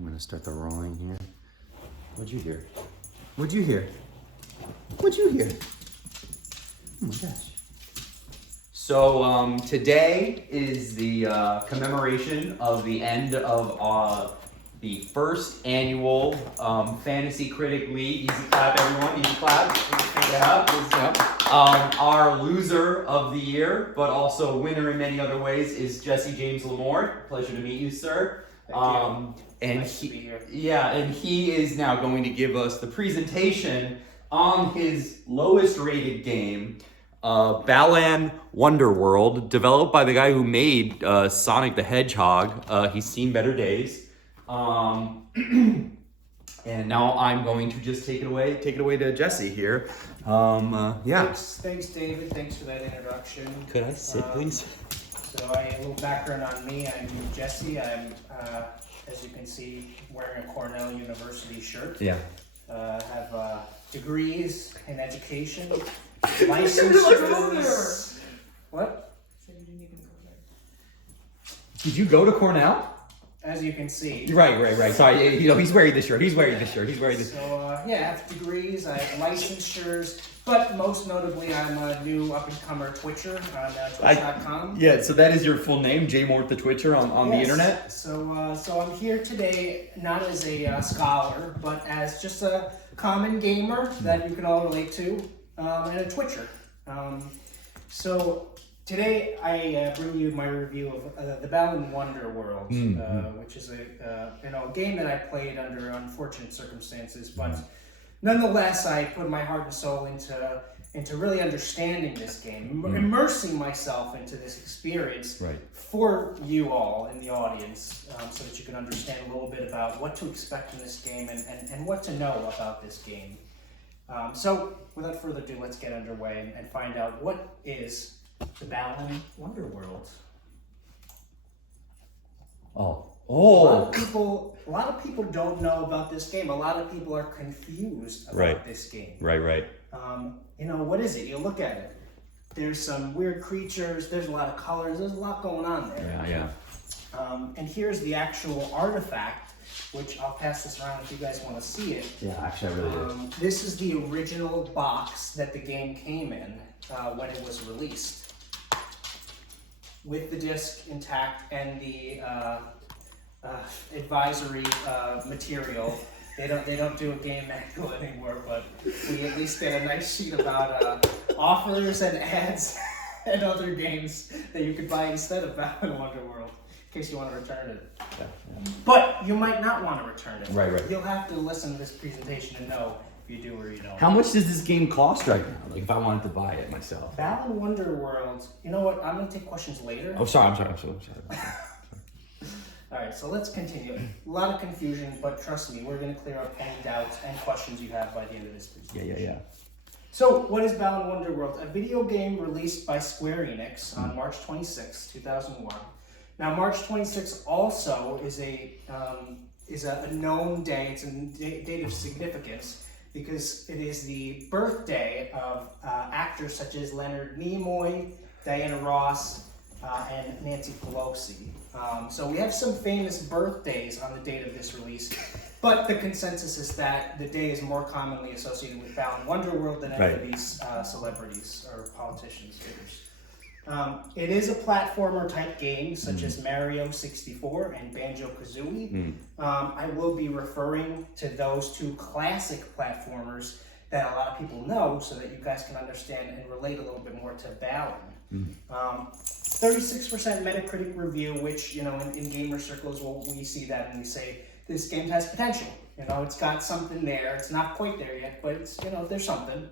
I'm gonna start the rolling here. What'd you hear? What'd you hear? What'd you hear? Oh my gosh. So today is the commemoration of the end of the first annual Fantasy Critic League. Easy clap, everyone. Easy clap. Yeah. Our loser of the year, but also winner in many other ways, is Jesse James Lamore. Pleasure to meet you, sir. Thank you. And nice to be here. Yeah, and he is now going to give us the presentation on his lowest rated game, Balan Wonderworld, developed by the guy who made Sonic the Hedgehog. He's seen better days. And now I'm going to just take it away to Jesse here. Yeah. Thanks, David. Thanks for that introduction. Could I sit, please? So a little background on me. I'm Jesse. I'm, as you can see, wearing a Cornell University shirt. Yeah. Have degrees in education, licensures. What? So you didn't even go there. Did you go to Cornell? As you can see. Right. Sorry, he's wearing the shirt. So yeah, I have degrees, I have licensures, but most notably I'm a new up-and-comer Twitcher on Twitch.com. Yeah, so that is your full name, J Mort the Twitcher on the internet? So I'm here today not as a scholar, but as just a common gamer that you can all relate to, and a Twitcher. So today I bring you my review of the Balan Wonderworld, which is a game that I played under unfortunate circumstances, but nonetheless I put my heart and soul into really understanding this game, immersing myself into this experience for you all in the audience, so that you can understand a little bit about what to expect in this game and what to know about this game. So without further ado, let's get underway and find out what is the Balan Wonderworld. A lot of people don't know about this game. A lot of people are confused about this game. Right. What is it? You look at it. There's some weird creatures. There's a lot of colors. There's a lot going on there. Yeah. And here's the actual artifact, which I'll pass this around if you guys want to see it. Yeah, actually I really do. This is the original box that the game came in when it was released, with the disc intact and the advisory material. They don't do a game manual anymore, but we at least get a nice sheet about offers and ads and other games that you could buy instead of Balan Wonderworld, in case you want to return it. Yeah. But you might not want to return it. Right. You'll have to listen to this presentation and know if you do or you don't. How much does this game cost right now? Like if I wanted to buy it myself. Balan Wonderworld, you know what? I'm going to take questions later. Oh, sorry. I'm sorry. All right, so let's continue. A lot of confusion, but trust me, we're going to clear up any doubts and questions you have by the end of this presentation. Yeah. So, what is Balan Wonderworld? A video game released by Square Enix on March 26, 2001. Now, March 26 also is a known day. It's a date of significance because it is the birthday of actors such as Leonard Nimoy, Diana Ross, and Nancy Pelosi. So we have some famous birthdays on the date of this release, but the consensus is that the day is more commonly associated with Balan Wonderworld than any of these celebrities or politicians, figures. It is a platformer type game such as Mario 64 and Banjo-Kazooie. I will be referring to those two classic platformers that a lot of people know so that you guys can understand and relate a little bit more to Balan. 36% Metacritic review, which, in gamer circles, we see that and we say, this game has potential. It's got something there. It's not quite there yet, but it's, there's something.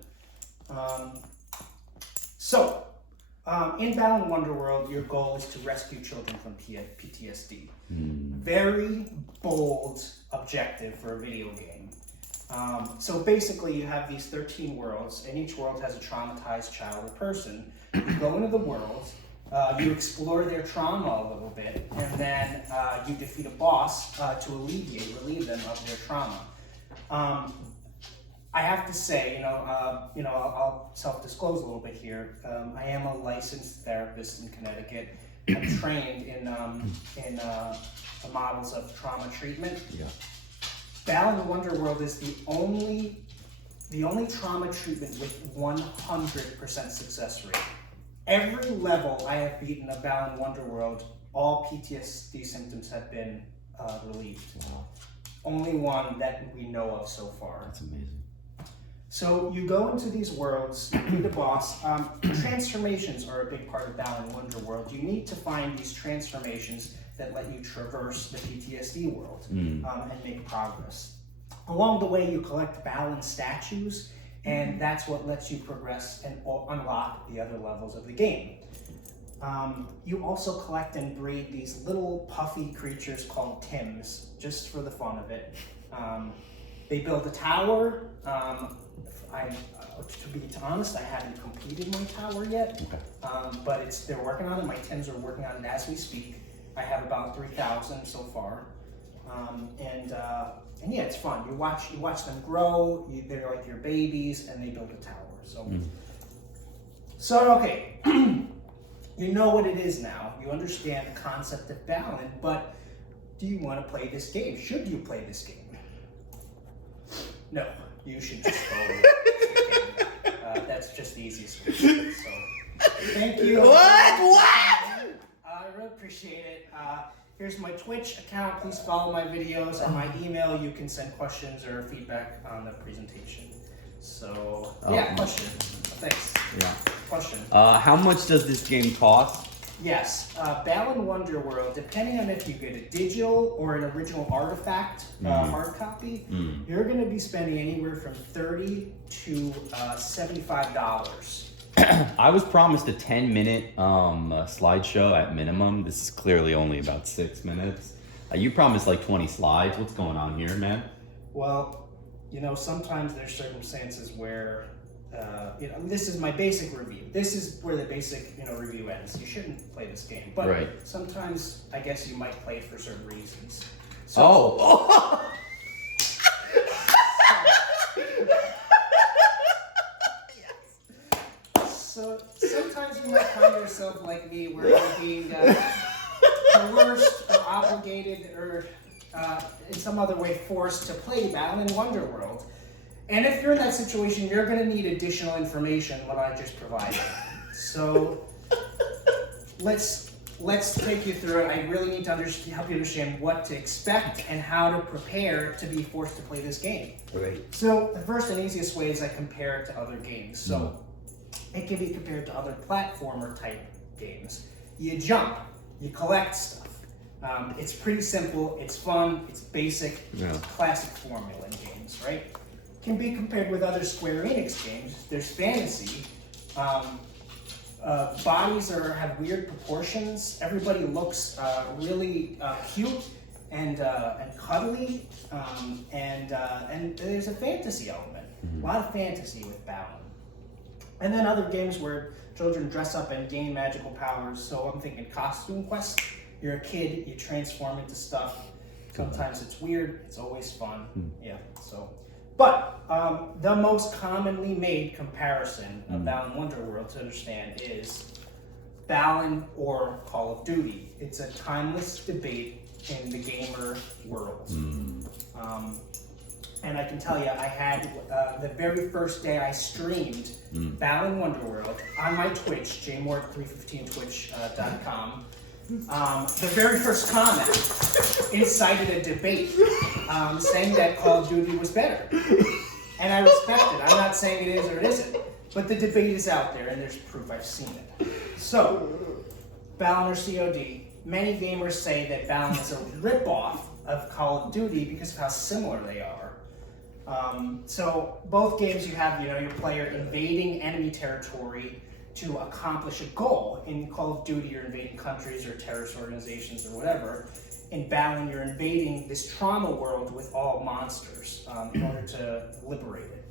In Balan Wonderworld, your goal is to rescue children from PTSD. Very bold objective for a video game. So basically, you have these 13 worlds, and each world has a traumatized child or person. You go into the world, you explore their trauma a little bit, and then you defeat a boss to relieve them of their trauma. I have to say, I'll self-disclose a little bit here. I am a licensed therapist in Connecticut. have trained in the models of trauma treatment. Yeah. Balan Wonderworld is the only trauma treatment with 100% success rate. Every level I have beaten of Balan Wonderworld, all PTSD symptoms have been relieved. Wow. Only one that we know of so far. That's amazing. So you go into these worlds, you beat the boss. Transformations are a big part of Balan Wonderworld. You need to find these transformations that let you traverse the PTSD world and make progress. Along the way, you collect Balan statues, and that's what lets you progress and unlock the other levels of the game. You also collect and breed these little puffy creatures called Tims, just for the fun of it. They build a tower. To be honest, I haven't completed my tower yet, but they're working on it. My Tims are working on it as we speak. I have about 3,000 so far, and yeah, it's fun. You watch them grow. They're like your babies, and they build a tower. So okay, you know what it is now. You understand the concept of Balan, but do you want to play this game? Should you play this game? No, you should just go with it. That's just the easiest way. So, thank you. What? I really appreciate it. Here's my Twitch account. Please follow my videos and my email. You can send questions or feedback on the presentation. So, yeah, question. Thanks. Yeah. Question. How much does this game cost? Yes, Balan Wonderworld, depending on if you get a digital or an original artifact hard copy, you're going to be spending anywhere from $30 to $75. I was promised a 10-minute slideshow at minimum. This is clearly only about 6 minutes. You promised like 20 slides. What's going on here, man? Well, sometimes there's circumstances where, this is my basic review. This is where the basic, review ends. You shouldn't play this game, but sometimes I guess you might play it for certain reasons. So, So sometimes you might find yourself like me, where you're being coerced or obligated or in some other way forced to play Balan Wonderworld. And if you're in that situation, you're going to need additional information what I just provided. So let's take you through it. I really need to help you understand what to expect and how to prepare to be forced to play this game. Right. So the first and easiest way is I compare it to other games. So it can be compared to other platformer type games. You jump, you collect stuff. It's pretty simple, it's fun, it's basic, it's classic formula in games, right? Can be compared with other Square Enix games. There's fantasy. Bodies have weird proportions. Everybody looks really cute and cuddly, and there's a fantasy element. A lot of fantasy with Balan. And then other games where children dress up and gain magical powers. So I'm thinking Costume Quest. You're a kid, you transform into stuff. Sometimes it's weird, it's always fun. Yeah, so. But the most commonly made comparison of Balan Wonderworld to understand is Balan or Call of Duty. It's a timeless debate in the gamer world. And I can tell you, I had the very first day I streamed Balan Wonderworld on my Twitch, jmort315twitch.com. The very first comment incited a debate saying that Call of Duty was better. And I respect it. I'm not saying it is or it isn't. But the debate is out there and there's proof. I've seen it. So, Balan or COD, many gamers say that Balan is a ripoff of Call of Duty because of how similar they are. So both games you have, your player invading enemy territory to accomplish a goal. In Call of Duty, you're invading countries or terrorist organizations or whatever. In Balan, you're invading this trauma world with all monsters in order to liberate it.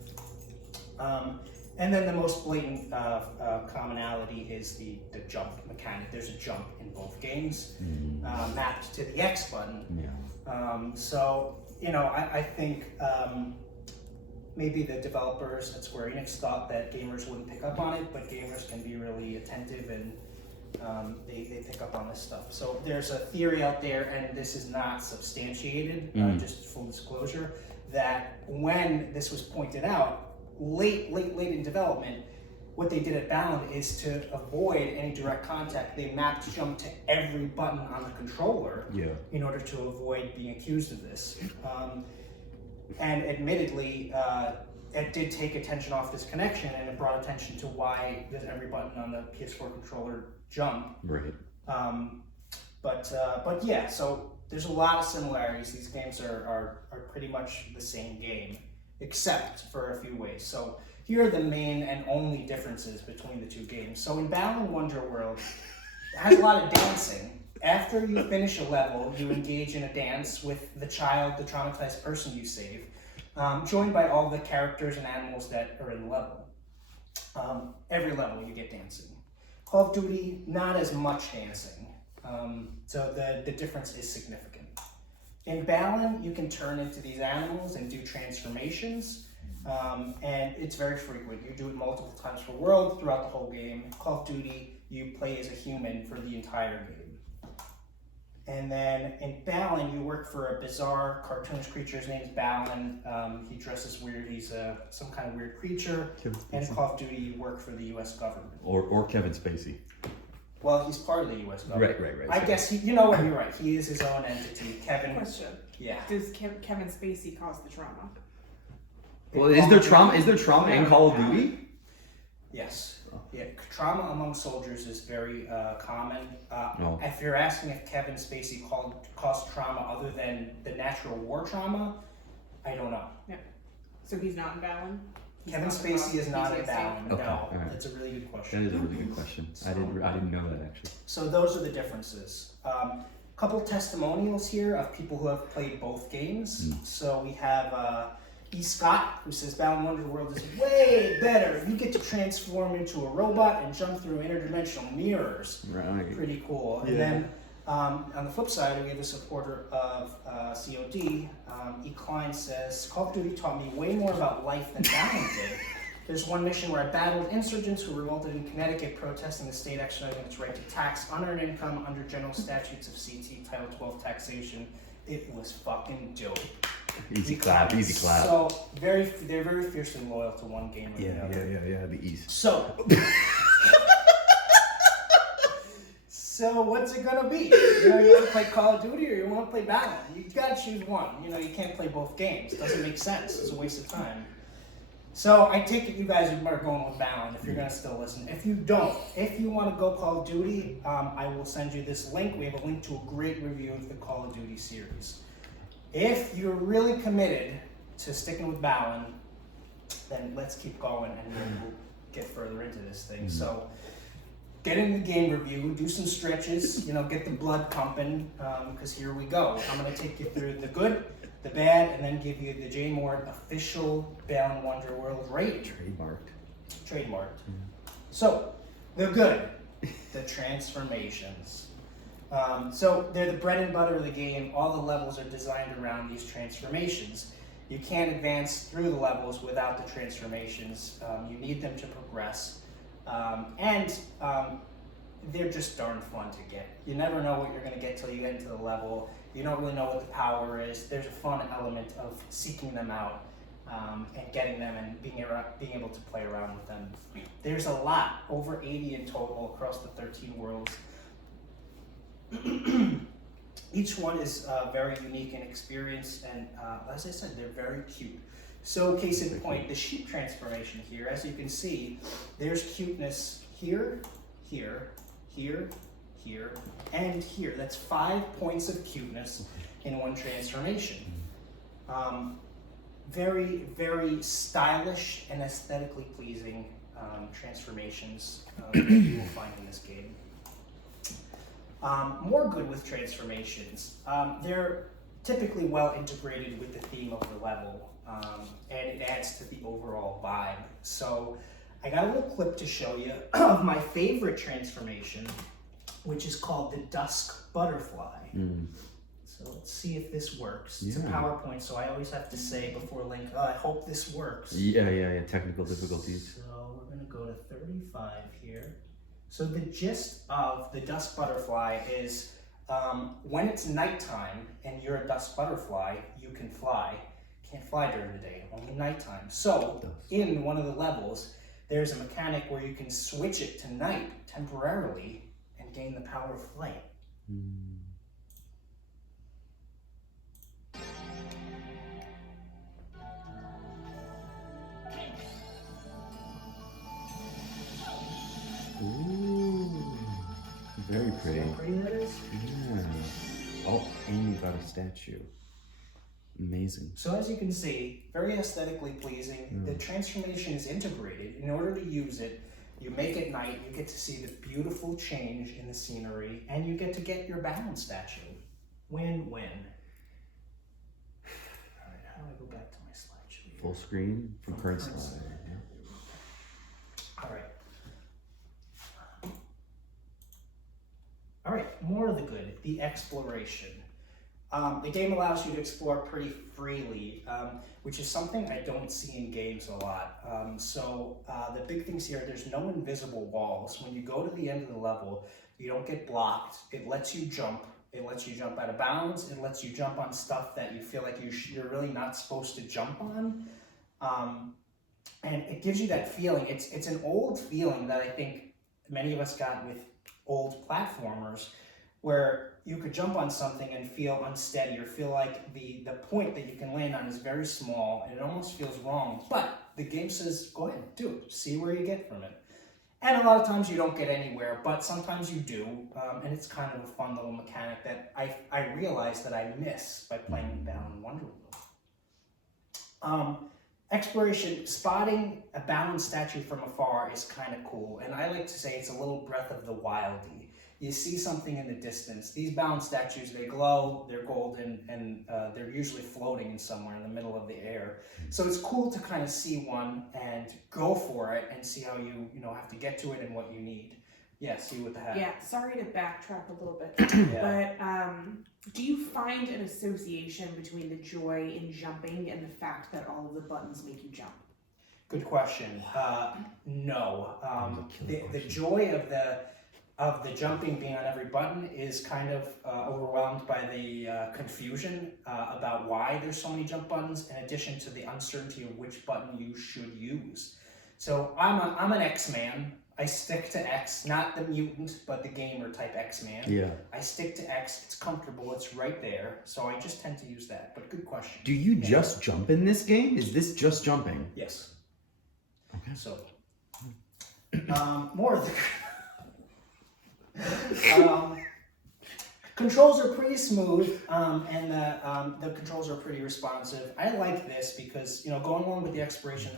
And then the most blatant commonality is the jump mechanic. There's a jump in both games mapped to the X button. So, I think maybe the developers at Square Enix thought that gamers wouldn't pick up on it, but gamers can be really attentive and they pick up on this stuff. So there's a theory out there, and this is not substantiated, just full disclosure, that when this was pointed out, late in development, what they did at Balan is to avoid any direct contact, they mapped jump to every button on the controller in order to avoid being accused of this. And admittedly, it did take attention off this connection, and it brought attention to why does every button on the PS4 controller jump. Right. But yeah, so there's a lot of similarities. These games are pretty much the same game, except for a few ways. So here are the main and only differences between the two games. So in Balan Wonderworld, it has a lot of dancing. After you finish a level, you engage in a dance with the child, the traumatized person you save, joined by all the characters and animals that are in the level. Every level you get dancing. Call of Duty, not as much dancing. So the difference is significant. In Balan, you can turn into these animals and do transformations. And it's very frequent. You do it multiple times per world throughout the whole game. Call of Duty, you play as a human for the entire game. And then in Balan, you work for a bizarre cartoonish creature. His name is Balan. He dresses weird. He's some kind of weird creature. And in Call of Duty, you work for the U.S. government. Or Kevin Spacey. Well, he's part of the U.S. government. Right. I guess, you know what, you're right. He is his own entity. Kevin. Question. Yeah. Does Kevin Spacey cause the trauma? Well, is there trauma in Call of Duty? Yes. Yeah, trauma among soldiers is very common. If you're asking if Kevin Spacey caused trauma other than the natural war trauma, I don't know. Yeah. So he's not in Balan? Kevin Spacey is not in Balan. Okay, No, all right. that's a really good question. That is a really good question. I didn't know that actually. So those are the differences. Couple testimonials here of people who have played both games. So we have E. Scott, who says Balan Wonderworld is way better. You get to transform into a robot and jump through interdimensional mirrors. Right. Pretty cool. Yeah. And then on the flip side, we have a supporter of COD. E. Klein says, Call of Duty taught me way more about life than Balan did. There's one mission where I battled insurgents who revolted in Connecticut protesting the state exercising its right to tax unearned income under general statutes of CT Title 12 taxation. It was fucking dope. Easy clap. So they're very fiercely loyal to one game or the other. Yeah, the East. So what's it gonna be? You want to play Call of Duty or you want to play Balan? You gotta choose one. You can't play both games. It doesn't make sense. It's a waste of time. So I take it you guys are going with Balan if you're gonna still listen. If you don't, if you want to go Call of Duty, I will send you this link. We have a link to a great review of the Call of Duty series. If you're really committed to sticking with Balan, then let's keep going and we'll get further into this thing. So get into the game review, do some stretches, get the blood pumping, because here we go. I'm going to take you through the good, the bad, and then give you the J. Mort official Balan Wonderworld rating. Trademarked. So, the good, the transformations. So they're the bread and butter of the game. All the levels are designed around these transformations. You can't advance through the levels without the transformations. You need them to progress. And they're just darn fun to get. You never know what you're going to get till you get into the level. You don't really know what the power is. There's a fun element of seeking them out and getting them and being able to play around with them. There's a lot, over 80 in total across the 13 worlds. Each one is very unique in experience, and as I said, they're very cute. So, case in point, the sheep transformation here, as you can see, there's cuteness here, here, here, here, and here. That's 5 points of cuteness in one transformation. Very, very stylish and aesthetically pleasing transformations that you will find in this game. More good with transformations. They're typically well integrated with the theme of the level, and it adds to the overall vibe. So I got a little clip to show you of my favorite transformation, which is called the Dusk Butterfly. So let's see if this works. It's a PowerPoint, so I always have to say before link, I hope this works. Yeah, technical difficulties. So we're gonna go to 35 here. So the gist of the Dusk Butterfly is when it's nighttime and you're a Dusk Butterfly, you can fly. Can't fly during the day, only nighttime. So in one of the levels, there's a mechanic where you can switch it to night temporarily and gain the power of flight. Ooh, very pretty. See how pretty that is? Yeah. Oh, and you've got a statue. Amazing. So as you can see, very aesthetically pleasing. The transformation is integrated. In order to use it, you make it night, you get to see the beautiful change in the scenery, and you get to get your Balan statue. Win-win. All right, how do I go back to my slideshow here? Full screen from current slide. All right. All right, more of the good, the exploration. The game allows you to explore pretty freely, which is something I don't see in games a lot. The big things here, there's no invisible walls. When you go to the end of the level, you don't get blocked. It lets you jump. It lets you jump out of bounds. It lets you jump on stuff that you feel like you're really not supposed to jump on. And it gives you that feeling. It's an old feeling that I think many of us got with old platformers, where you could jump on something and feel unsteady or feel like the point that you can land on is very small and it almost feels wrong. But the game says, go ahead, do it. See where you get from it. And a lot of times you don't get anywhere, but sometimes you do. And it's kind of a fun little mechanic that I realized that I miss by playing Balan Wonderworld. Exploration, spotting a Balan statue from afar is kind of cool. And I like to say it's a little Breath of the Wildy. You see something in the distance. These Balan statues, they glow, they're golden, and they're usually floating in somewhere in the middle of the air. So it's cool to kind of see one and go for it and see how you have to get to it and what you need. Yeah, see what the heck. Yeah, sorry to backtrack a little bit, Yeah. but do you find an association between the joy in jumping and the fact that all of the buttons make you jump? Good question. No. The joy of the jumping being on every button is kind of overwhelmed by the confusion about why there's so many jump buttons, in addition to the uncertainty of which button you should use. So I'm an X-Man. I stick to X, not the mutant, but the gamer type X-Man. Yeah. I stick to X. It's comfortable. It's right there. So I just tend to use that. But good question. Do you just jump in this game? Is this just jumping? Yes. Okay. So more of the controls are pretty smooth, and the controls are pretty responsive. I like this because, going along with the exploration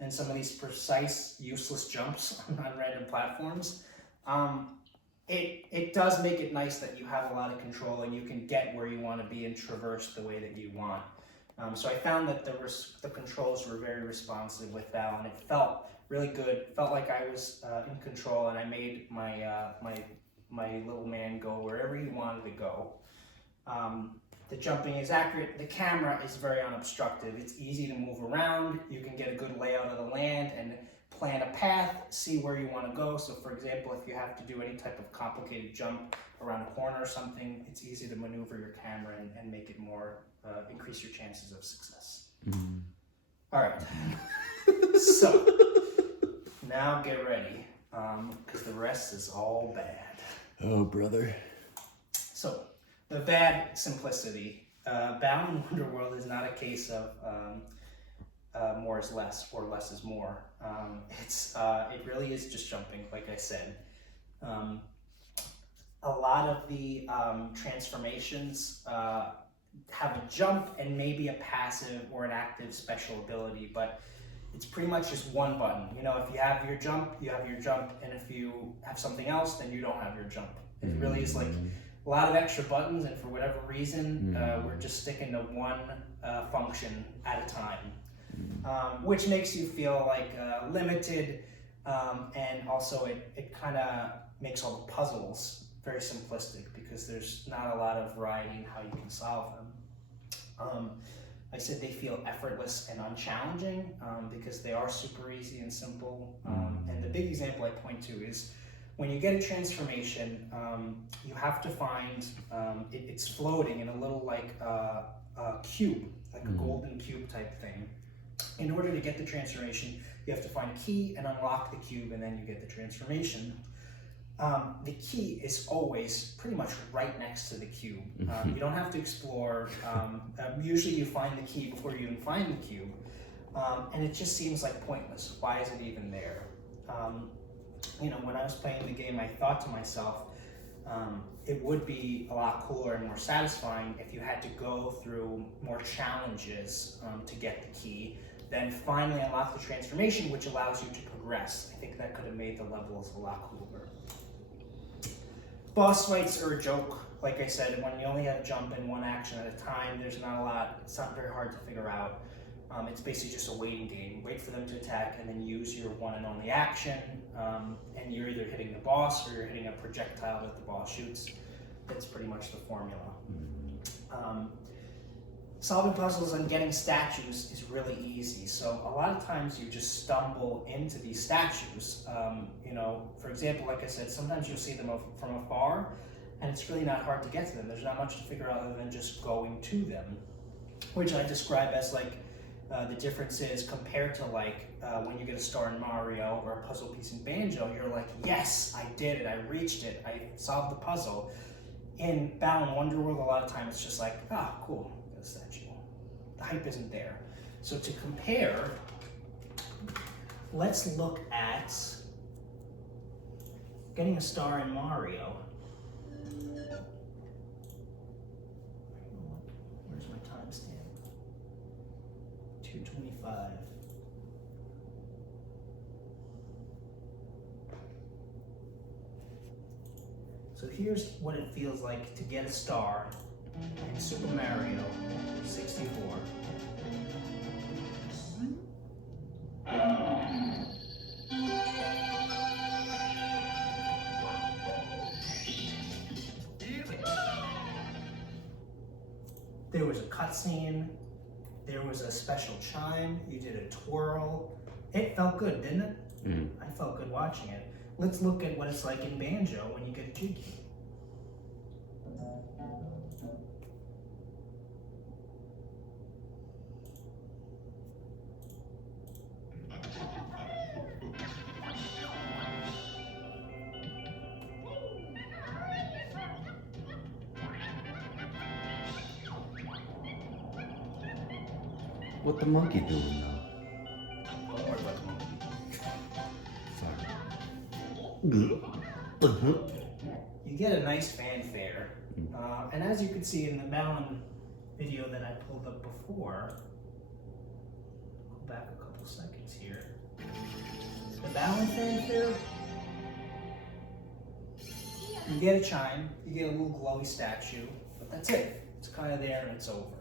and some of these precise, useless jumps on random platforms, it does make it nice that you have a lot of control and you can get where you want to be and traverse the way that you want. So I found that the controls were very responsive with Balan. It felt really good. It felt like I was in control, and I made my little man go wherever he wanted to go. The jumping is accurate. The camera is very unobstructive. It's easy to move around. You can get a good layout of the land and plan a path, see where you want to go. So for example, if you have to do any type of complicated jump around a corner or something, it's easy to maneuver your camera and make it more, increase your chances of success. Mm-hmm. All right. So now get ready, because the rest is all bad. Oh, brother. So, the bad simplicity. Balan Wonderworld is not a case of more is less or less is more. It really is just jumping, like I said. A lot of the transformations have a jump and maybe a passive or an active special ability, but it's pretty much just one button. If you have your jump, you have your jump, and if you have something else, then you don't have your jump. It really is like a lot of extra buttons, and for whatever reason, we're just sticking to one function at a time, which makes you feel like limited, and also it kind of makes all the puzzles very simplistic because there's not a lot of variety in how you can solve them. I said they feel effortless and unchallenging because they are super easy and simple. And the big example I point to is when you get a transformation, you have to find, it's floating in a little like a cube, like a golden cube type thing. In order to get the transformation, you have to find a key and unlock the cube, and then you get the transformation. The key is always pretty much right next to the cube. You don't have to explore. Usually you find the key before you even find the cube. And it just seems like pointless. Why is it even there? You know, when I was playing the game, I thought to myself, it would be a lot cooler and more satisfying if you had to go through more challenges to get the key, then finally unlock the transformation, which allows you to progress. I think that could have made the levels a lot cooler. Boss fights are a joke. Like I said, when you only have jump in one action at a time, there's not a lot, it's not very hard to figure out. It's basically just a waiting game. Wait for them to attack and then use your one and only action. And you're either hitting the boss or you're hitting a projectile that the boss shoots. That's pretty much the formula. Solving puzzles and getting statues is really easy. So a lot of times you just stumble into these statues. You know, for example, like I said, sometimes you'll see them from afar and it's really not hard to get to them. There's not much to figure out other than just going to them, which I describe as like the difference is compared to like when you get a star in Mario or a puzzle piece in Banjo, you're like, yes, I did it, I reached it, I solved the puzzle. In Balan Wonderworld, a lot of times it's just like, ah, cool, got a statue. The hype isn't there. So to compare, let's look at getting a star in Mario. Where's my timestamp? 2:25. So here's what it feels like to get a star in Super Mario 64. There was a cutscene, there was a special chime, you did a twirl. It felt good, didn't it? I felt good watching it. Let's look at what it's like in Banjo when you get a key. What the monkey doing now? Don't worry about the monkey. Sorry. You get a nice fanfare, and as you can see in the Balan video that I pulled up before, go back a couple seconds here. The Balan fanfare, you get a chime, you get a little glowy statue, but that's it. It's kind of there and it's over.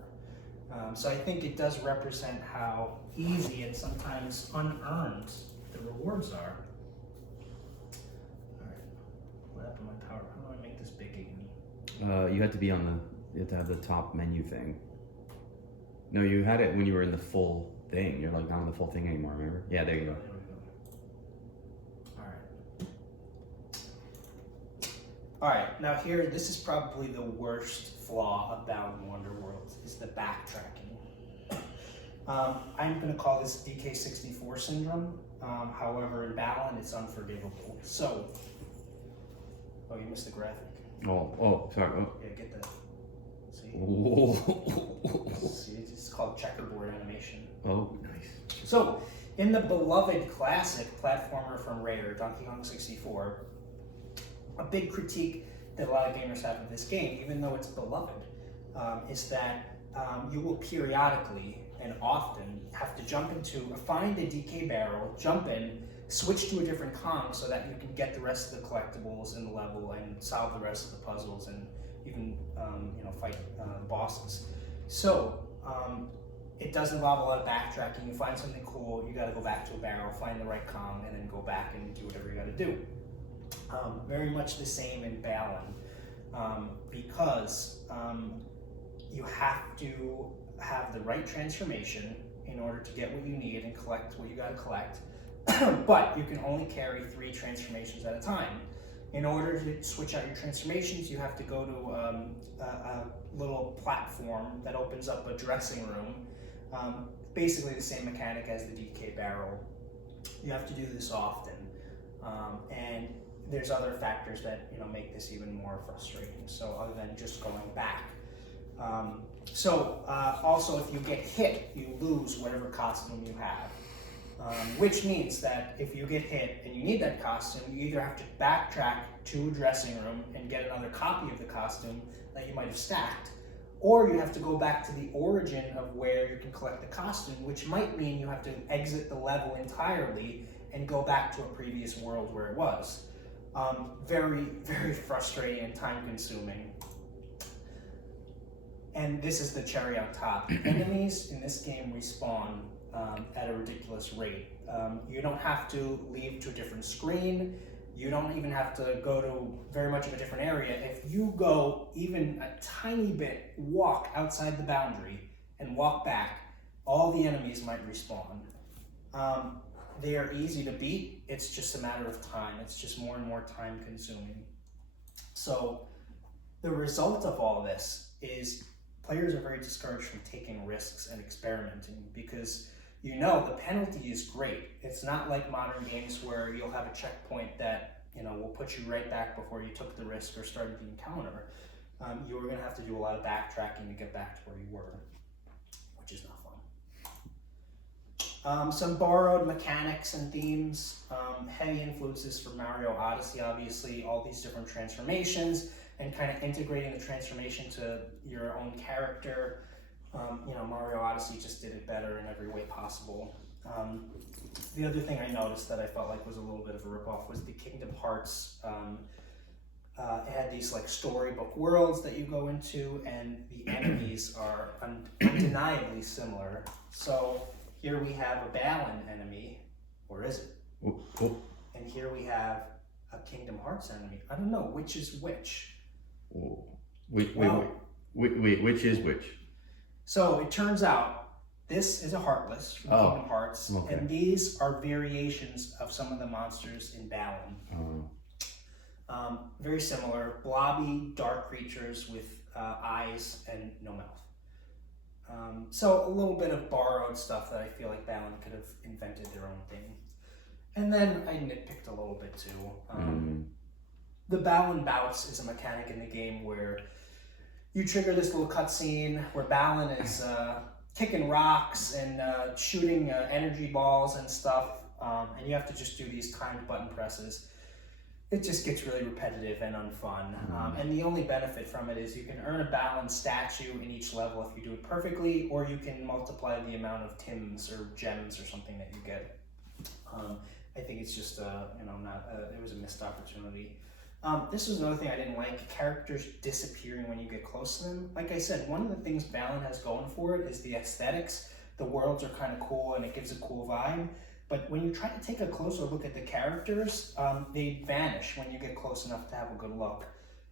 So I think it does represent how easy and sometimes unearned the rewards are. Alright, what happened to my power? How do I make this big again? You had to be on you had to have the top menu thing. No, you had it when you were in the full thing. You're like not in the full thing anymore, remember? Yeah, there you go. Alright, now here, this is probably the worst flaw about Wonderworld, is the backtracking. I'm going to call this DK64 syndrome. However, in Balan, it's unforgivable. So, oh, you missed the graphic. Oh, sorry. Oh. Yeah, get that. See? Oh. See, it's called checkerboard animation. Oh, nice. So, in the beloved classic platformer from Rare, Donkey Kong 64, a big critique that a lot of gamers have of this game, even though it's beloved, is that you will periodically and often have to find a DK barrel, jump in, switch to a different Kong so that you can get the rest of the collectibles in the level and solve the rest of the puzzles, and you can fight bosses. So it does involve a lot of backtracking. You find something cool, you got to go back to a barrel, find the right Kong, and then go back and do whatever you got to do. Very much the same in Balan, because you have to have the right transformation in order to get what you need and collect what you got to collect. but you can only carry 3 transformations at a time. In order to switch out your transformations, you have to go to a little platform that opens up a dressing room. Basically the same mechanic as the DK barrel. You have to do this often, and there's other factors that make this even more frustrating. So other than just going back. Also, if you get hit, you lose whatever costume you have. Which means that if you get hit and you need that costume, you either have to backtrack to a dressing room and get another copy of the costume that you might have stacked, or you have to go back to the origin of where you can collect the costume, which might mean you have to exit the level entirely and go back to a previous world where it was. Very, very frustrating and time-consuming. And this is the cherry on top. Enemies in this game respawn at a ridiculous rate. You don't have to leave to a different screen. You don't even have to go to very much of a different area. If you go even a tiny bit, walk outside the boundary and walk back, all the enemies might respawn. They are easy to beat. It's just a matter of time. It's just more and more time consuming. So the result of all this is players are very discouraged from taking risks and experimenting because the penalty is great. It's not like modern games where you'll have a checkpoint that will put you right back before you took the risk or started the encounter. You were going to have to do a lot of backtracking to get back to where you were, which is not fun. Some borrowed mechanics and themes, heavy influences from Mario Odyssey, obviously, all these different transformations and kind of integrating the transformation to your own character. Mario Odyssey just did it better in every way possible. The other thing I noticed that I felt like was a little bit of a ripoff was the Kingdom Hearts. It had these like storybook worlds that you go into, and the enemies are undeniably similar. So here we have a Balan enemy, or is it? Oh. And here we have a Kingdom Hearts enemy. I don't know which is which. Oh. Wait, which is which? So it turns out this is a Heartless from Kingdom Hearts, okay. and these are variations of some of the monsters in Balan. Very similar, blobby, dark creatures with eyes and no mouth. So a little bit of borrowed stuff that I feel like Balan could have invented their own thing. And then I nitpicked a little bit too. The Balan bouts is a mechanic in the game where you trigger this little cutscene where Balan is kicking rocks and shooting energy balls and stuff, and you have to just do these timed button presses. It just gets really repetitive and unfun. And the only benefit from it is you can earn a Balan statue in each level if you do it perfectly, or you can multiply the amount of Tims or gems or something that you get. I think it's just, it was a missed opportunity. This was another thing I didn't like, characters disappearing when you get close to them. Like I said, one of the things Balan has going for it is the aesthetics. The worlds are kind of cool and it gives a cool vibe. But when you try to take a closer look at the characters, they vanish when you get close enough to have a good look.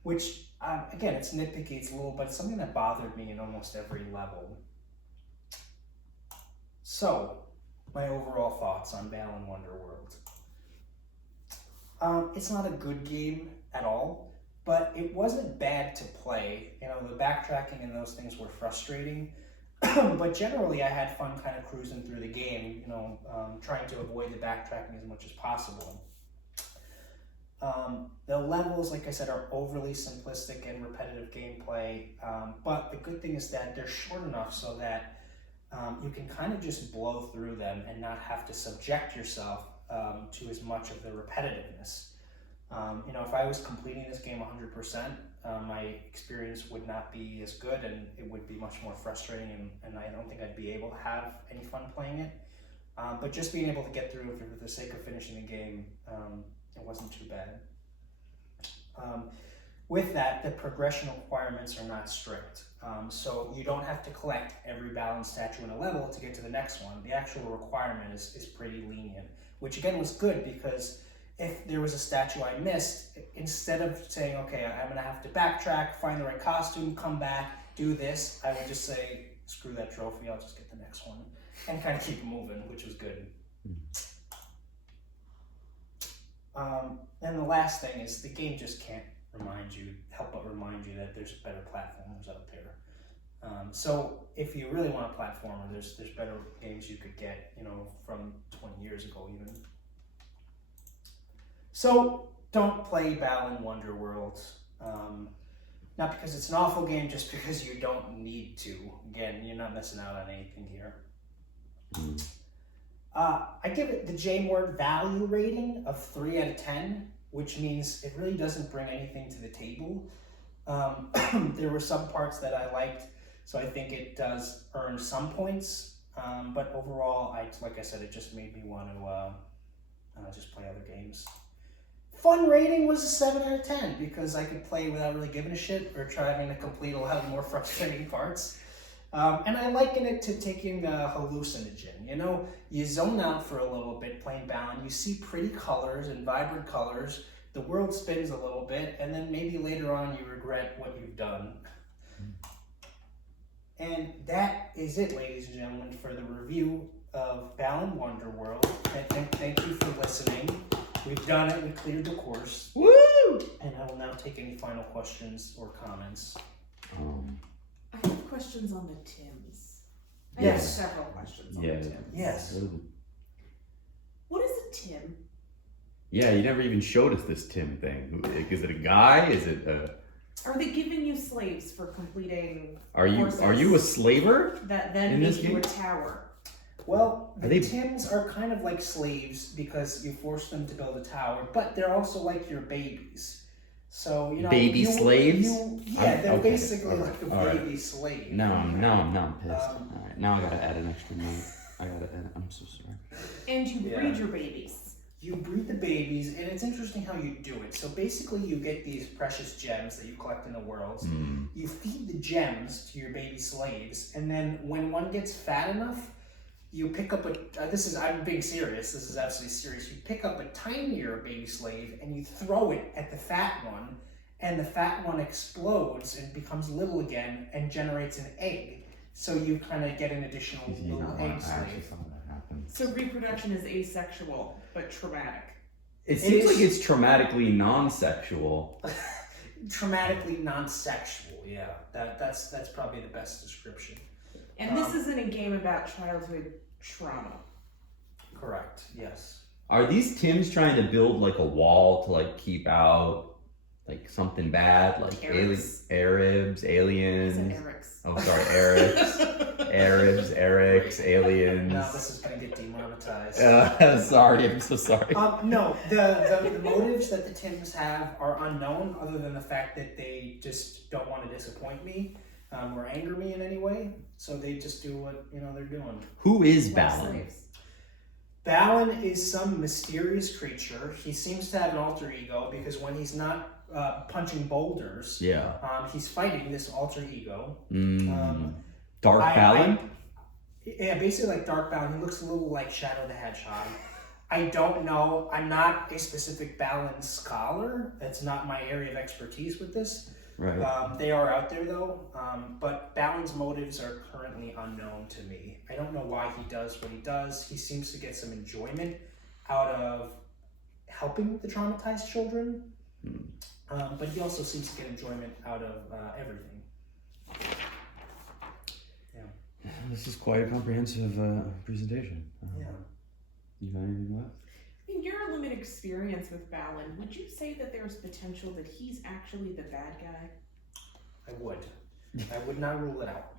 Which, again, it's nitpicky, it's a little, but it's something that bothered me in almost every level. So, my overall thoughts on Balan Wonderworld. It's not a good game at all, but it wasn't bad to play. The backtracking and those things were frustrating, but generally I had fun kind of cruising through the game, trying to avoid the backtracking as much as possible. The levels, like I said, are overly simplistic and repetitive gameplay, but the good thing is that they're short enough so that you can kind of just blow through them and not have to subject yourself to as much of the repetitiveness. If I was completing this game 100%, my experience would not be as good and it would be much more frustrating, and I don't think I'd be able to have any fun playing it. But just being able to get through it for the sake of finishing the game, it wasn't too bad. With that, the progression requirements are not strict. So you don't have to collect every Balan statue in a level to get to the next one. The actual requirement is pretty lenient, which again was good because if there was a statue I missed, instead of saying, okay, I'm gonna have to backtrack, find the right costume, come back, do this, I would just say, screw that trophy, I'll just get the next one, and kind of keep moving, which was good. And the last thing is the game just can't help but remind you that there's better platformers out there. So if you really want a platformer, there's better games you could get, from 20 years ago even. So don't play Balan Wonderworld. Not because it's an awful game, just because you don't need to. Again, you're not missing out on anything here. I give it the J-Word value rating of 3 out of 10, which means it really doesn't bring anything to the table. There were some parts that I liked, so I think it does earn some points. But overall, like I said, it just made me want to just play other games. Fun rating was a 7 out of 10 because I could play without really giving a shit or trying to complete a lot of more frustrating parts. And I liken it to taking a hallucinogen. You zone out for a little bit playing Balan, you see pretty colors and vibrant colors, the world spins a little bit, and then maybe later on you regret what you've done. And that is it, ladies and gentlemen, for the review of Balan Wonderworld. Thank you for listening. We've done it, we cleared the course. Woo! And I will now take any final questions or comments. I have questions on the Tims. I have Yes. several questions on the Tims. Yes. What is a Tim? Yeah, you never even showed us this Tim thing. Is it a guy? Is it a... Are they giving you slaves for completing Are you a slaver? that then in make this you game? a tower? Well, Are the they- Tims are kind of like slaves because you force them to build a tower, but they're also like your babies. So, Baby slaves? They're Okay, basically alright, like a alright. baby slave. Now I'm pissed. Um, All right, now I gotta add an extra note. I'm so sorry. And you Yeah. breed your babies. You breed the babies, and it's interesting how you do it. So basically, you get these precious gems that you collect in the worlds. You feed the gems to your baby slaves, and then when one gets fat enough, you pick up I'm being serious, this is absolutely serious. You pick up a tinier baby slave, and you throw it at the fat one, and the fat one explodes and becomes little again, and generates an egg. So you kind of get an additional little egg I actually slave. saw that happen. So reproduction is asexual, but traumatic. It seems is- like it's traumatically non-sexual. Traumatically non-sexual, yeah. That's probably the best description. And this isn't a game about childhood trauma. Correct, yes. Are these Tims trying to build like a wall to like keep out like something bad, like Arabs. Arabs, Is aliens? it Eric's? Oh, sorry, Arabs, Erics, aliens. No, this is going to get demonetized. Sorry, I'm so sorry. No, the motives that the Tims have are unknown, other than the fact that they just don't want to disappoint me or anger me in any way. So they just do what they're doing. Who is Like Balan? slaves. Balan is some mysterious creature. He seems to have an alter ego because when he's not punching boulders, Yeah. he's fighting this alter ego. Dark Balan? Yeah, basically like Dark Balan. He looks a little like Shadow the Hedgehog. I don't know. I'm not a specific Balan scholar. That's not my area of expertise with this. Right. They are out there though, but Balan's motives are currently unknown to me. I don't know why he does what he does. He seems to get some enjoyment out of helping the traumatized children, but he also seems to get enjoyment out of everything. Yeah. This is quite a comprehensive presentation. Yeah. You got anything left? In your limited experience with Balan, would you say that there's potential that he's actually the bad guy? I would not rule it out.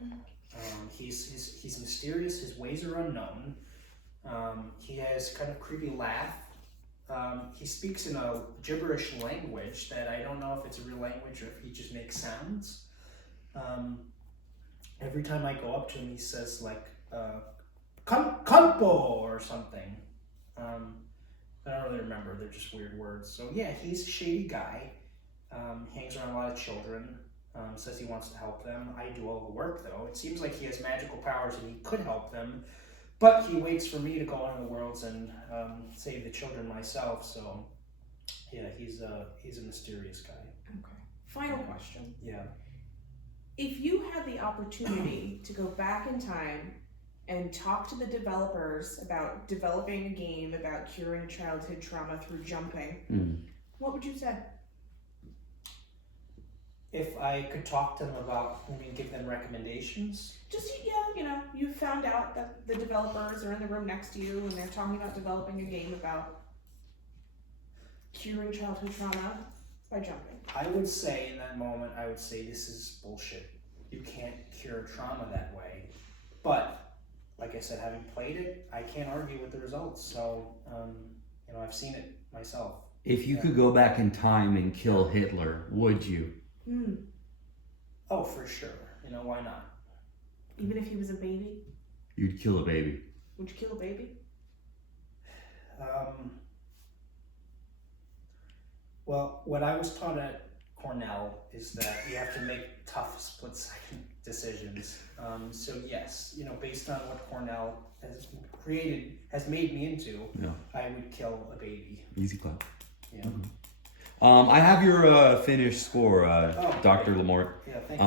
He's mysterious. His ways are unknown. He has kind of creepy laugh. He speaks in a gibberish language that I don't know if it's a real language or if he just makes sounds. Every time I go up to him, he says like "kampo" or something. I don't really remember. They're just weird words. So yeah, he's a shady guy. Hangs around a lot of children. Says he wants to help them. I do all the work though. It seems like he has magical powers and he could help them, but he waits for me to go into the worlds and save the children myself. So yeah, he's a mysterious guy. Okay. Final question. Yeah. If you had the opportunity to go back in time and talk to the developers about developing a game about curing childhood trauma through jumping, what would you say? If I could talk to them about, give them recommendations. Just, you found out that the developers are in the room next to you and they're talking about developing a game about curing childhood trauma by jumping. I would say in that moment, this is bullshit. You can't cure trauma that way. But, like I said, having played it, I can't argue with the results. So, I've seen it myself. If you could go back in time and kill Hitler, would you? Oh, for sure. Why not? Even if he was a baby? You'd kill a baby. Would you kill a baby? Well, what I was taught at Cornell is that you have to make tough split-second decisions. So yes, based on what Cornell has made me into, I would kill a baby. Easy clap. Yeah. I have your finished score, Dr. Lamort. Yeah, thanks.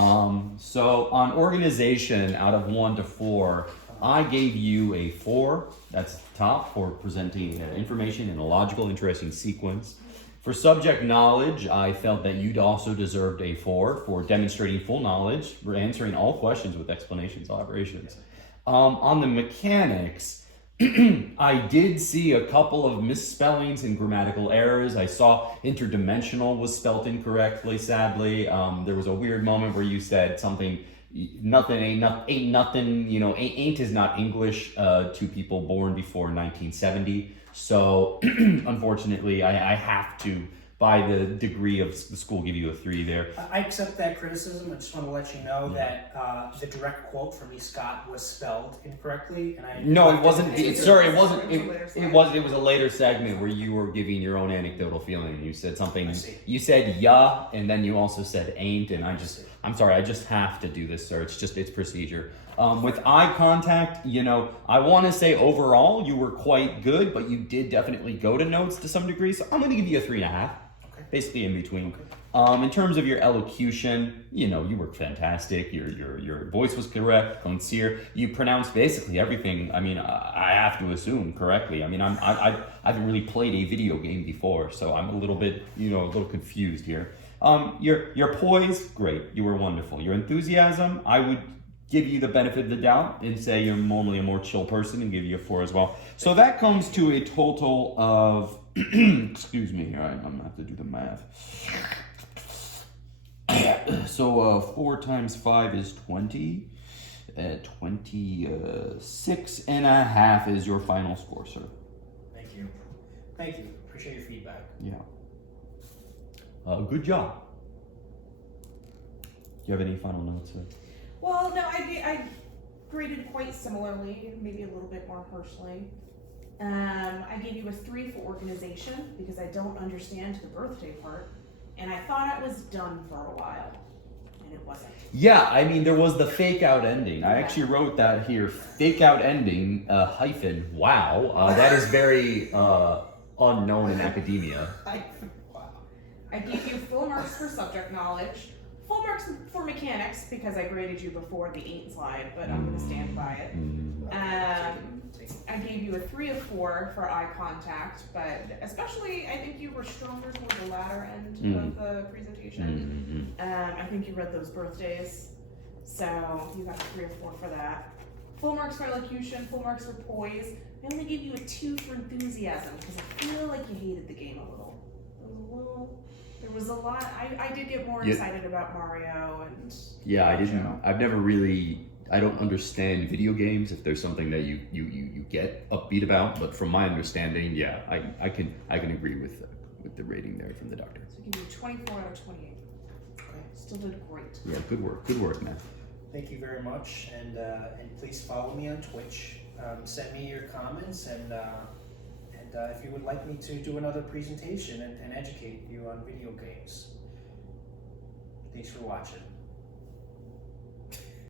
So on organization, out of 1 to 4, I gave you a 4. That's top for presenting information in a logical, interesting sequence. For subject knowledge, I felt that you'd also deserved a 4 for demonstrating full knowledge, for answering all questions with explanations, elaborations. On the mechanics, I did see a couple of misspellings and grammatical errors. I saw interdimensional was spelt incorrectly, sadly. There was a weird moment where you said something, nothing, ain't nothing, ain't is not English to people born before 1970. So, unfortunately, I have to, by the degree of the school, give you a 3 there. I accept that criticism. I just want to let you know that the direct quote from E. Scott was spelled incorrectly, and No, it wasn't. Sorry, it wasn't. It was a later segment where you were giving your own anecdotal feeling. You said something. You said "yeah," and then you also said "ain't," and I'm sorry. I just have to do this, sir. It's procedure. With eye contact, I want to say overall you were quite good, but you did definitely go to notes to some degree. So I'm going to give you a 3.5. Basically in between. In terms of your elocution, you were fantastic. Your voice was correct, sincere. You pronounced basically everything. I mean, I have to assume correctly. I mean, I haven't really played a video game before, so I'm a little bit, a little confused here. Your poise, great. You were wonderful. Your enthusiasm, I would give you the benefit of the doubt and say you're normally a more chill person and give you a 4 as well. So that comes to a total of excuse me here, I'm gonna have to do the math. So 4 times 5 is 20. 26.5 is your final score, sir. Thank you. Appreciate your feedback. Yeah. Good job. Do you have any final notes, sir? Well, no, I graded quite similarly, maybe a little bit more harshly. I gave you a 3 for organization because I don't understand the birthday part, and I thought I was done for a while, and it wasn't. Yeah, I mean, there was the fake out ending. I actually wrote that here, fake out ending, hyphen, wow. That is very unknown in academia. Wow. I gave you full marks for subject knowledge, full marks for mechanics because I graded you before the 8 slide, but I'm going to stand by it. I gave you a 3 of 4 for eye contact, but especially I think you were stronger toward the latter end of the presentation. I think you read those birthdays, so you got a 3 or 4 for that. Full marks for elocution, full marks for poise. I only gave you a 2 for enthusiasm because I feel like you hated the game a little. There was a lot. I did get more excited about Mario and. Yeah, I didn't. I've never really. I don't understand video games if there's something that you get upbeat about, but from my understanding, yeah, I can agree with the rating there from the doctor. So I give you a 24 out of 28. Okay, still did great. Yeah, good work, man. Thank you very much, and please follow me on Twitch. Send me your comments, and if you would like me to do another presentation and educate you on video games. Thanks for watching.